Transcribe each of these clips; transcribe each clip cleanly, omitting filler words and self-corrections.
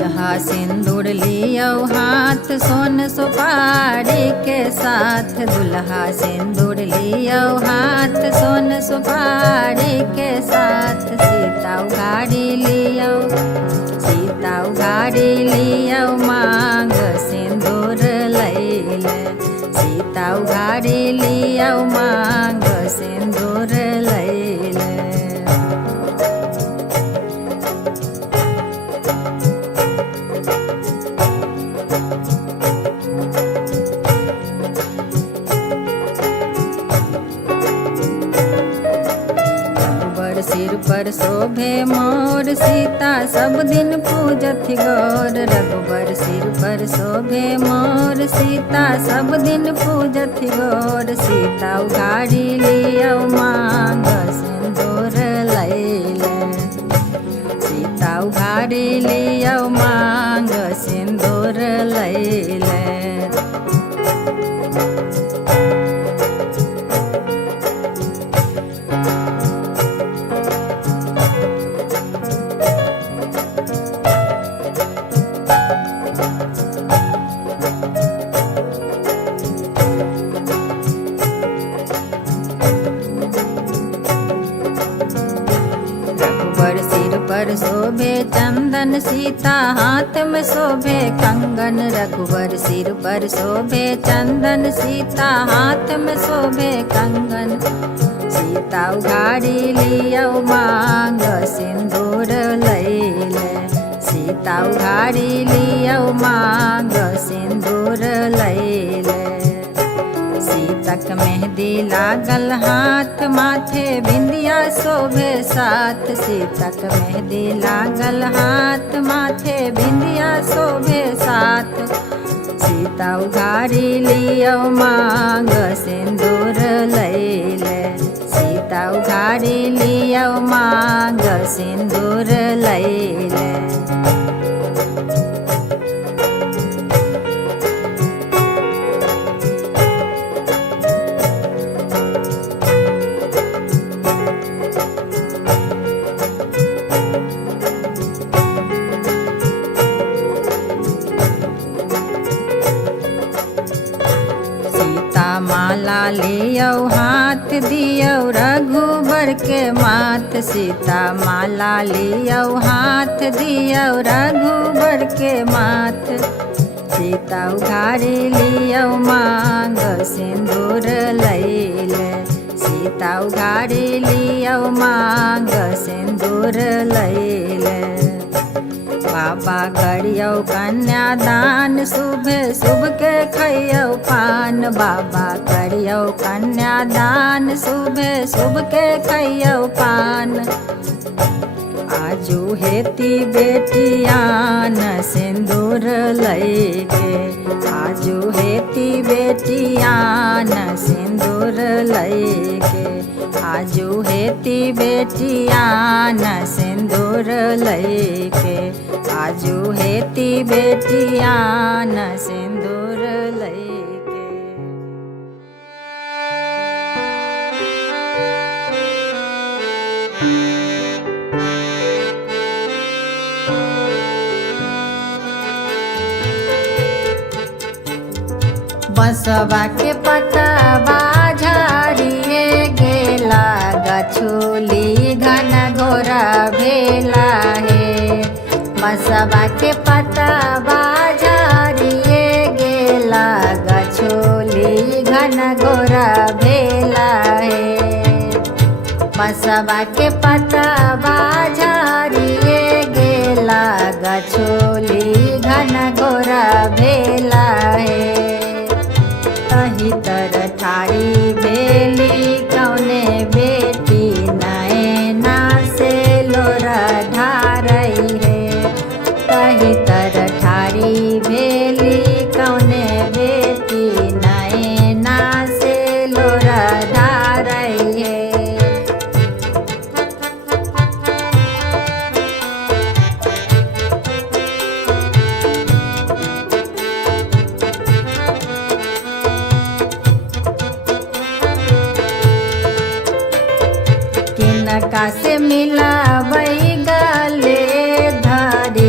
दुल्हा सिंदूर लियो हाथ सोन सुपारी के साथ। दुल्हा सिंदूर लियो हाथ सोन सुपारी के साथ। सीता उघाड़ी लियो मांग सिंदूर लैले। सीता उघाड़ी लियो मांग सिंदूर लैले। सिर पर शोभे मोर सीता सब दिन पूजथि गौर। रघुबर सिर पर शोभे मोर सीता सब दिन पूजथि गौर। सीता उघाड़ी लियो मांग सिंदूर लैले। सीता उघाड़ी लियो मांग सिंदूर लैले। सिर पर शोभे चंदन सीता हाथ में शोभे कंगन। रघुवर सिर पर शोभे चंदन सीता हाथ में शोभे कंगन। सीता उघाड़ी लियो मांग सिंदूर लैले। सीता उघाड़ी लियो मांग सिंदूर लैले। सीतक मेहंदी लागल हाथ माथे बिंदिया शोभे साथ। सीतक मेहंदी लागल हाथ माथे बिंदिया शोभे साथ। सीता उघाड़ी लियो मांग सिंदूर लैले। सीता उघाड़ी लियो मांग सिंदूर लैले। माला लियो हाथ दियो रघुबर के माथ। सीता माला लियो हाथ दियो रघुबर के माथ। सीता उघाड़ी लियो मांग सिंदूर लैले। सीता उघाड़ी लियो मांग सिंदूर लैले। बाबा करियो कन्यादान शुभे शुभ के खइयो पान। बाबा करियो कन्यादान शुभे शुभ के खइयो पान। आजू हेती बेटियान सिंदूर लैके। आजू हेती बेटियान सिंदूर लैके। आजू हेती बेटियान सिंदूर लैके। आजू हेती बेटियान सिंदूर लैके। बसवा के पतवा झाड़िए गेला। गछुली घन घोरा भेला है। बसवा के पतवा झाड़िए गेला। गछुली घन घोरा भेला है। बसवा के पतवा झाड़िए गेला। गछुली घन घोरा भेला है। तही तर ठाड़ी भेली कौने बेटी नैना से लोरा ढारई है। तही तर ठाड़ी भेली कौने बेटी नैना से लोरा ढारई है। किनका से मिला गले धारी।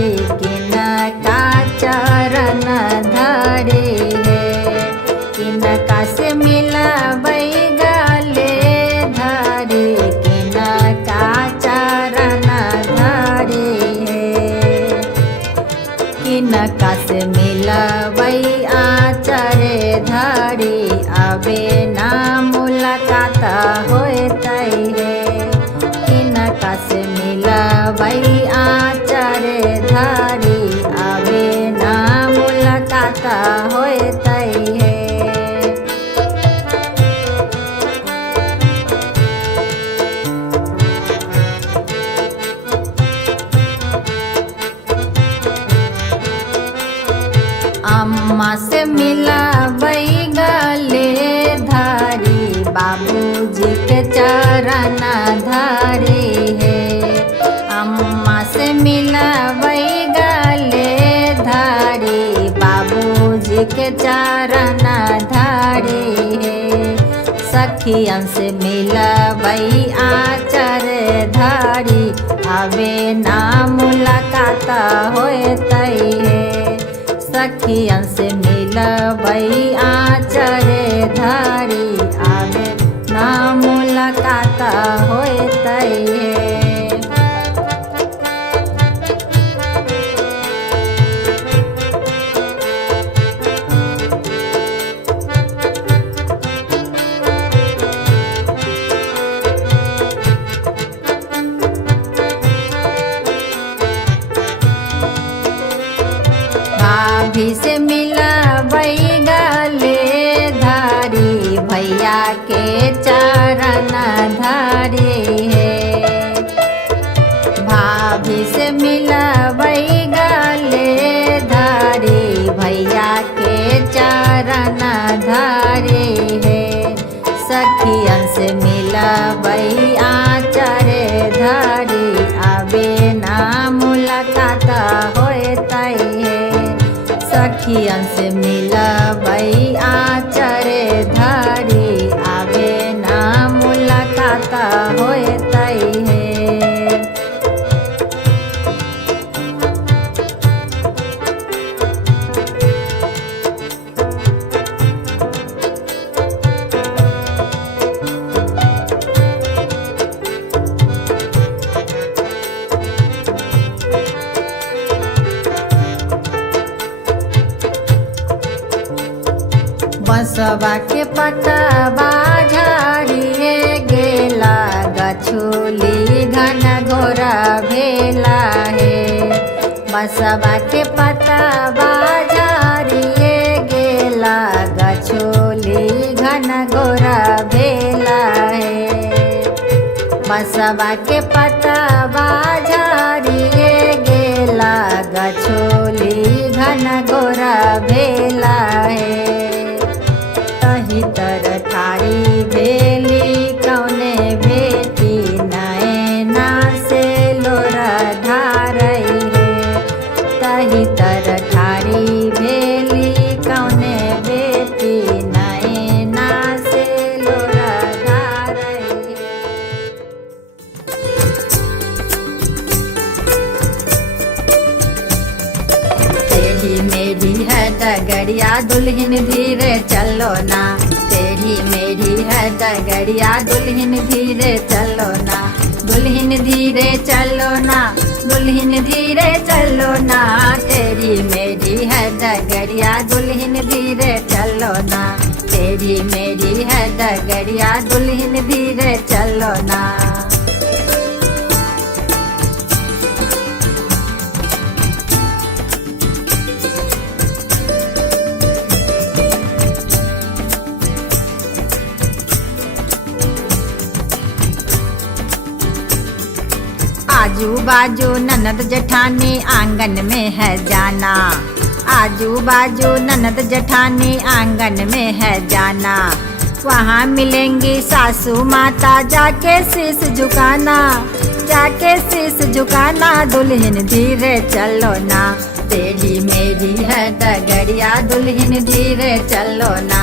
किनका से मिलबै आचरे धरी अबे ना मुलाकात होतै हे। किनका से मिलबै आचरे धरी अबे ना मुलाकात होतै हे। अम्मा से मिलबै गले धारी बाबूजी के चरण धारी है। अम्मा से मिलबै गले धारी बाबूजी के चरण धारी है। सखियन से मिलबै आचर धारी अबे ना मुलाकात होतै हे। सखियन से मिलबै आचरे धरी अबे ना मुलाकात होतै हे। भाभी से मिलबै गले धारी भैया के चरण धारी है। भाभी से मिलबै गले धारी भैया के चरण धारी है। सखियन से मिलबै आचरे धारी अबे ना मुलाकात होतै हे। सखियन से मिलबै आचरे धारी अबे ना मुलाकात होतै हे। बसवा के पतवा झाड़िए गेला गछुली घन घोरा भेला है। बसवा के पतवा झाड़िए गेला गछुली घन घोरा भेला है। बसवा के पतवा झाड़िए गेला गछुली घन घोरा भेला है। तर ठारी भेली कौने बेटी नैना से लोरा धारै है। तही तर ठारी भेली कौने बेटी नैना से लोरा धारै है। तेरी मेरी है डगरिया दुल्हन धीरे चलो ना। तेरी मेरी है डगरिया दुल्हन धीरे चलो ना। दुल्हन धीरे चलो ना। दुल्हन धीरे चलो ना। तेरी मेरी है डगरिया दुल्हन धीरे चलो ना। तेरी मेरी है डगरिया दुल्हन धीरे चलो ना। आजू बाजू ननद जेठानी आंगन में है जाना। आजू बाजू ननद जेठानी आंगन में है जाना। वहाँ मिलेंगी सासू माता जाके शीश झुकाना। जाके शीश झुकाना। दुल्हन धीरे चलो ना। तेरी मेरी है डगरिया दुल्हन धीरे चलो ना।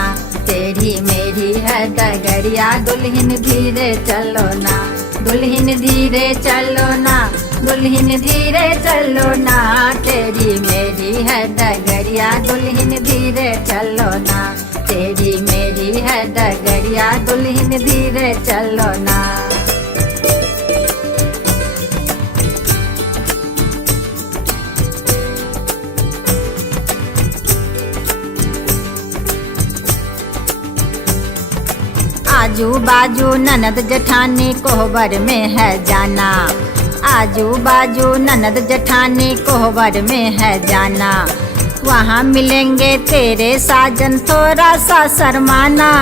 तेरी मेरी है डगरिया दुल्हन धीरे चलो ना। दुल्हन धीरे चलो ना। दुल्हन धीरे चलो ना। तेरी मेरी है डगरिया दुल्हन धीरे चलो ना। तेरी मेरी है डगरिया दुल्हन धीरे चलो ना। आजू बाजू ननद जेठानी कोहबर में है जाना, आजू बाजू ननद जेठानी कोहबर में है जाना। वहाँ मिलेंगे तेरे साजन थोड़ा सा शर्माना,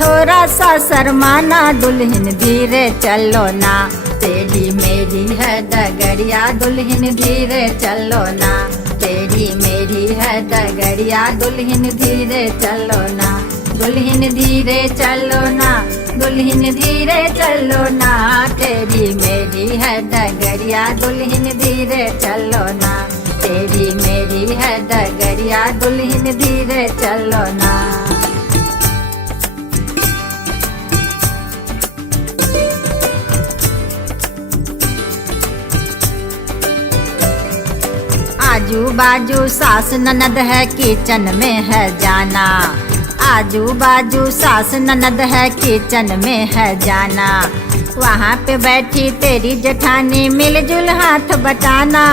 थोड़ा सा शर्माना, दुल्हन धीरे चलो ना, तेरी मेरी है डगरिया दुल्हन धीरे चलो ना, तेरी मेरी है डगरिया दुल्हन धीरे चलो ना, दुल्हन धीरे चलो ना, दुल्हन धीरे चलो ना, तेरी मेरी है डगरिया दुल्हन धीरे चलो ना, तेरी मेरी है डगरिया दुल्हन धीरे चलो ना। आजू बाजू सास ननद है किचन में है जाना, आजू बाजू सास ननद है किचन में है जाना। वहाँ पे बैठी तेरी जेठानी मिलजुल हाथ बटाना,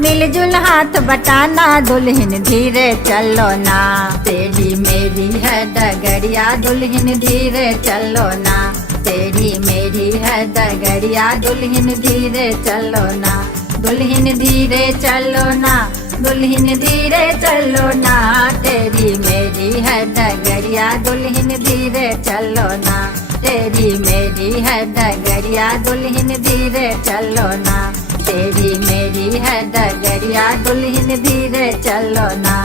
मिलजुल हाथ बटाना, दुल्हन धीरे चलो ना, तेरी मेरी है डगरिया दुल्हन धीरे चलो ना, तेरी मेरी है डगरिया दुल्हन धीरे चलो ना, दुल्हन धीरे चलो ना, दुल्हन धीरे चलो ना, तेरी मेरी है डगरिया दुल्हन धीरे चलो ना, तेरी मेरी है डगरिया दुल्हन धीरे चलो ना, तेरी मेरी है डगरिया दुल्हन धीरे चलो ना।